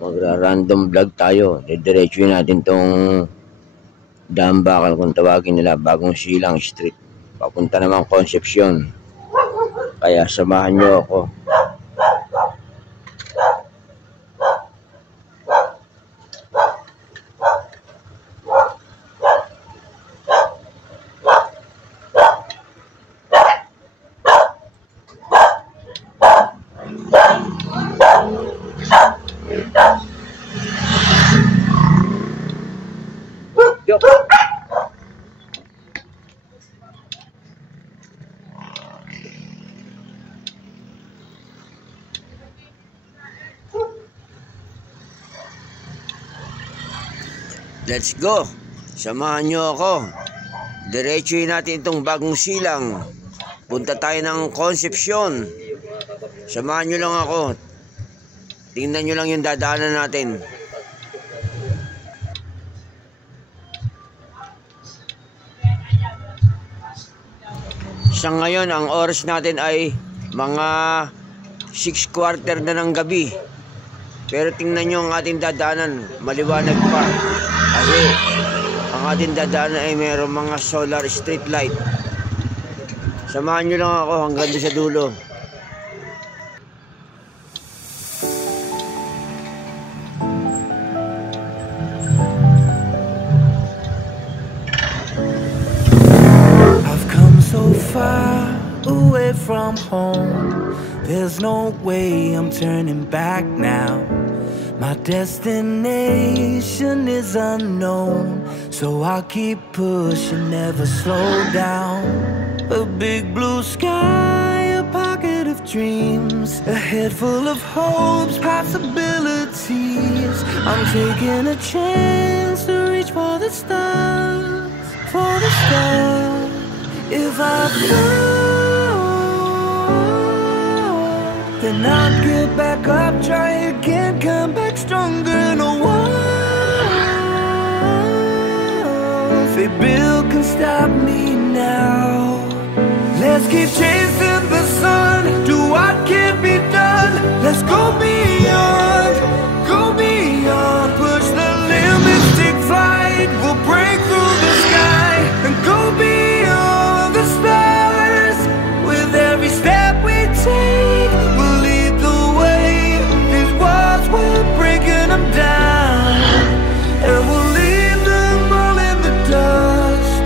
Magra-random vlog tayo. Didiretsuhin natin tong Dambakal kung tawagin nila, Bagong Silang Street. Papunta naman Concepcion. Kaya samahan nyo ako. Let's go. Samahan nyo ako. Diretsuhin natin itong Bagong Silang. Punta tayo ng Concepcion. Samahan nyo lang ako. Tingnan nyo lang yung dadaanan natin. Sa ngayon, ang oras natin ay mga 6:15 na ng gabi. Pero tingnan nyo ang ating dadaanan. Maliwanag pa. Kasi ang ating dadaanan ay mayroong mga solar street light. Samahan nyo lang ako hanggang doon sa dulo. I've come so far away from home. There's no way I'm turning back now. My destination is unknown, so I'll keep pushing, never slow down. A big blue sky, a pocket of dreams, a head full of hopes, possibilities. I'm taking a chance to reach for the stars, for the stars. If I fall, then I'll get back up, try again, come back stronger. No one, say Bill can stop me now. Let's keep chasing the sun, do what can be done. Let's go beyond, push the limits, take flight. We'll break through the sky and go beyond the stars. With every step we take, we'll lead the way. These walls, we're breaking them down, and we'll leave them all in the dust.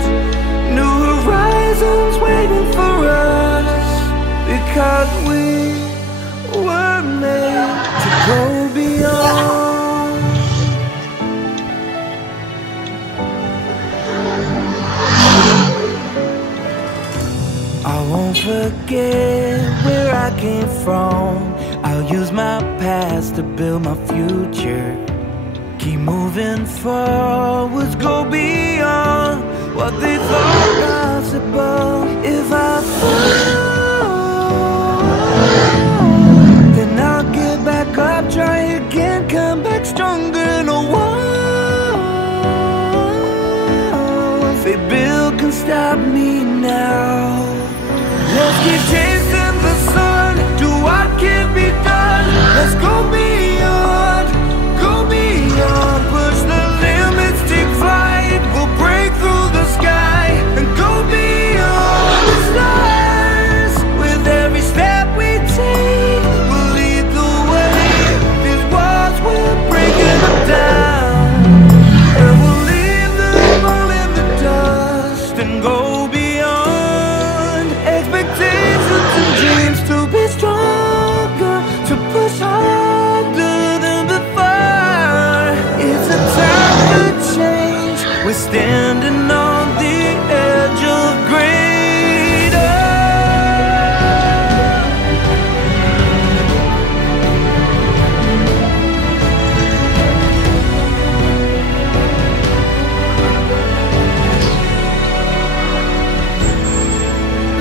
New horizons waiting for us, because we were made to go beyond. I won't forget where I came from. I'll use my past to build my future. Keep moving forwards, go beyond what they thought possible. If I fall, then I'll get back up, try again, come back stronger. No one, say Bill can stop me now. Let's keep chasing the sun, do what can be done. Let's go beyond, push the limits, take flight. We'll break through the sky and go beyond the stars. With every step we take, we'll lead the way. These walls, we're breaking them down, and we'll leave them all in the dust and go beyond. Expectations and dreams to be stronger, to push harder than before. It's a time for change, we're standing on the edge of greater.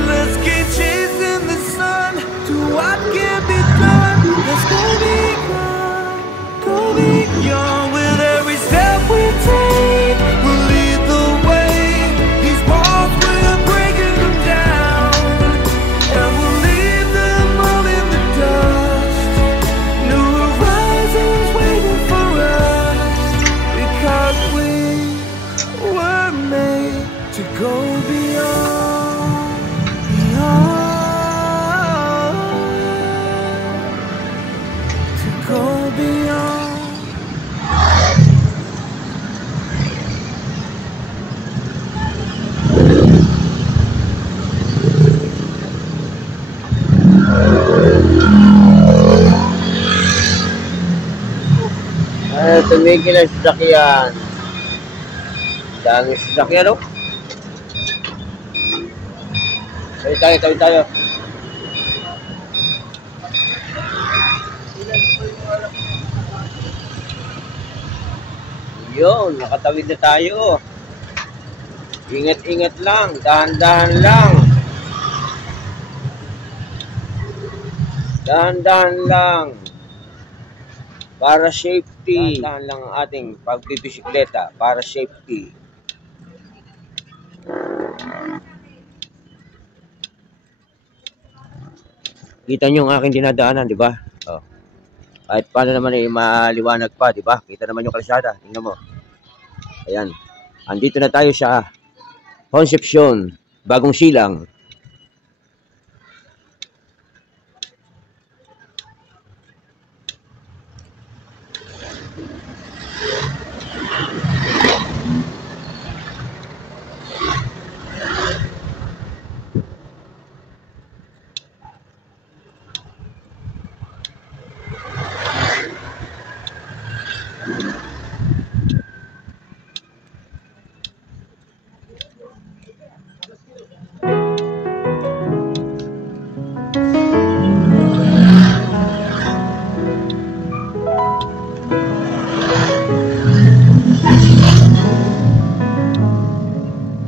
Let's keep chasing the sun, do what can be done. Let's go beyond, with every step we take. We'll lead the way. beyond. Ay, tumigil ang sasakyan. Dami sasakyan, oh. Tawid tayo. Yun, nakatawid na tayo. Ingat-ingat lang, dahan-dahan lang. Dahan-dahan lang. Para safety. Dahan-dahan lang ang ating pagbibisikleta. Para safety. Kita nyo ang aking dinadaanan, di ba? Oh. Kahit paano naman ay maliwanag pa, di ba? Kita naman yung kalsada. Tingnan mo. Ayan. Andito na tayo sa Concepcion, Bagong Silang.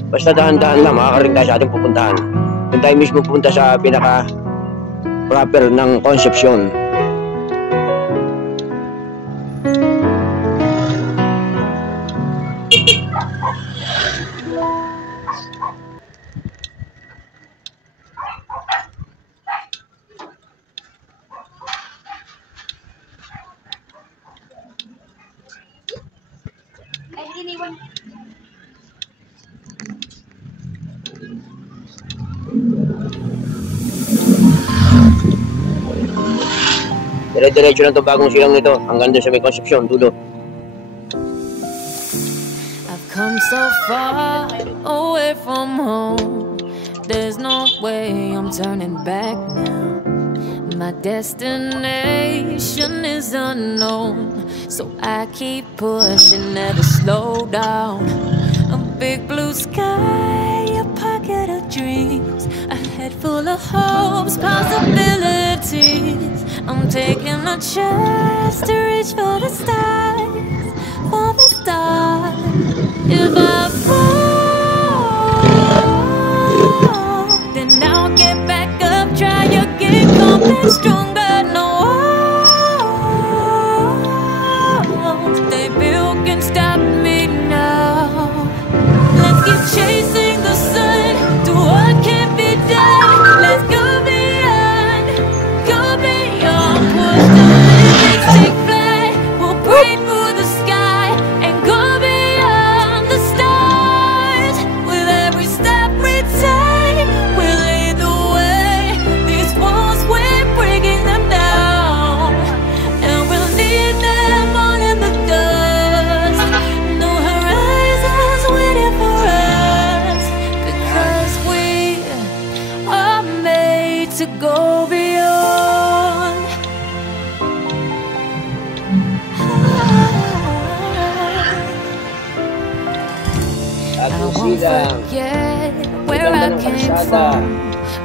Basta dahan-dahan lang, makakarating tayo sa ating pupuntahan. Kung tayo mismo pupunta sa pinaka-proper ng Concepcion. Dire-diretso lang itong Bagong Silang nito hanggang doon sa may Concepcion, dulo. I've come so far away from home. There's no way I'm turning back now. My destination is unknown, so I keep pushing, never slow down. A big blue sky, a pocket of dreams, a head full of hopes, possibilities. I'm taking a chance to reach for the stars, for the stars. If I fall, then I'll get back up, try again, come back stronger. No walls they built can stop me now. Let's keep chasing the sun to what can't be done. Let's go beyond, go beyond. Push the limits, take flight. We'll break through the sky and go beyond the stars. With every step we take, we'll lead the way. These walls, we're breaking them down, and we'll leave them all in the dust. No horizons waiting for us, because we are made to go beyond. I Bagong won't Silang. forget where Ganda I ng came kalsada. from.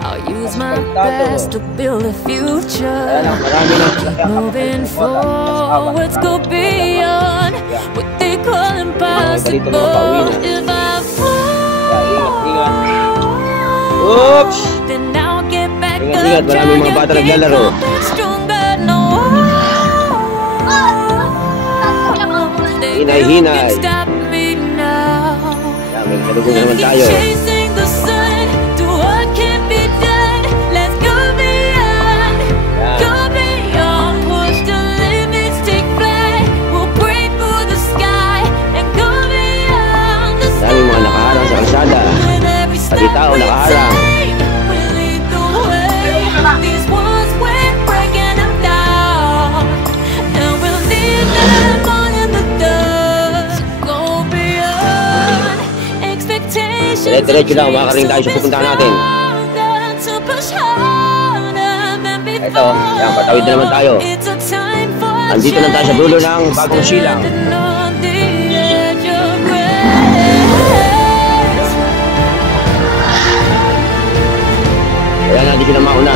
I'll use my Asfaltado. best to build a Kaya future. lang, marami ng sasakyan. Moving forwards, go beyond what they call impossible. If I fall, Oops! then I'll get back Ingat-ingat, up, maraming mga bata try naglalaro. again, come back stronger. No walls they Hinay-hinay. built can stop me now. Kaya may kasalubong naman Let's tayo. keep chasing the sun to what can't be done. Let's go beyond, Yan. go beyond. Push the limits, take flight. We'll break through the sky and go beyond the Daming mga nakaharang sa kalsada. With every step Pati tao we nakaharang. take, we'll lead the way. These walls, we're breaking them down, and we'll Dire-diretso lang, makakaring tayo sa pupuntahan natin. Ito, yan, patawid na naman tayo. Andito na tayo sa dulo ng Bagong Silang. Kaya natin sila mauna.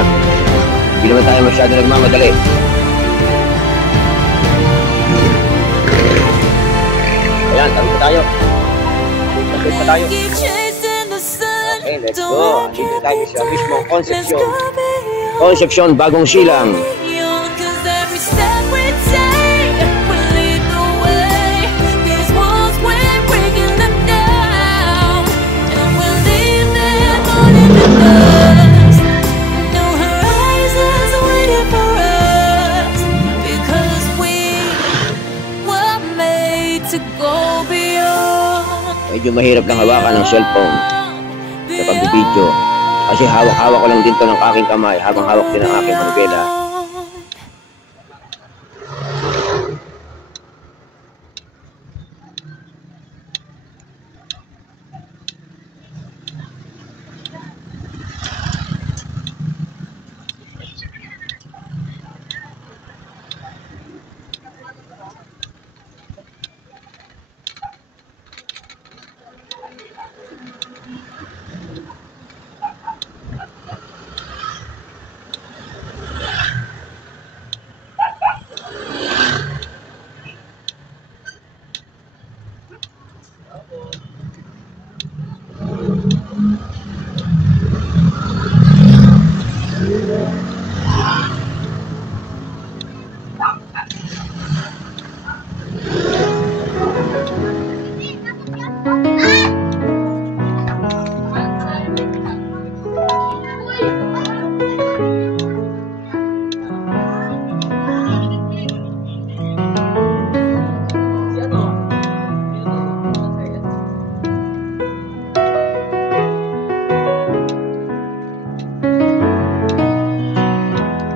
Hindi naman tayo masyado nagmamadali. Ayan, tawid na tayo. Tawid na tayo. Okay, let's go. Andito tayo sa mismo Concepcion, Bagong Silang. Medyo mahirap lang hawakan ng cellphone sa pagbibideo kasi hawak-hawak ko lang din to ng aking kamay habang hawak din ang aking manubela.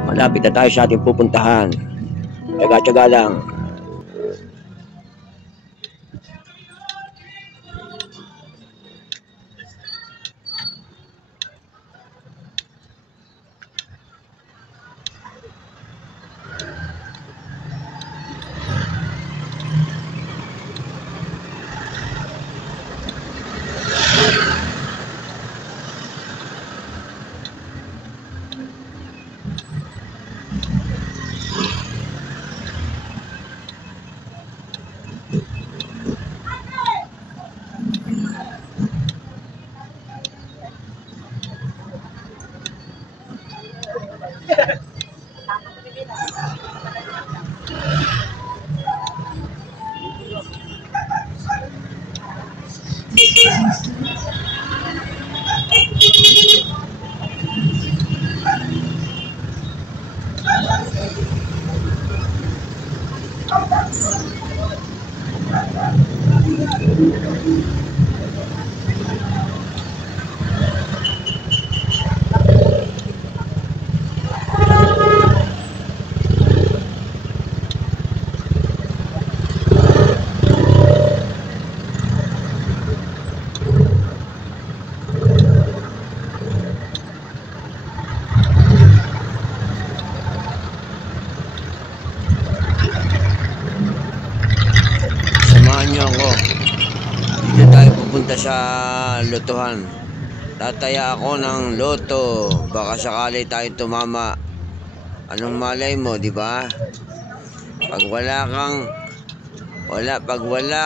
Malapit na tayo sa ating pupuntahan. Tsaga-tsaga lang. Pupunta sa lotohan. Tataya ako ng loto. Baka sakali tayo tumama. Anong malay mo, di ba? Pag wala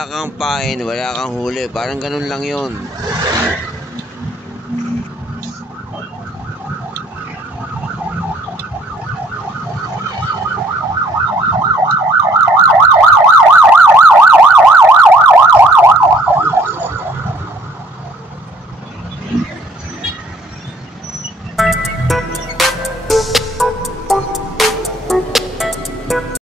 kang pain, wala kang huli. Parang ganun lang 'yon.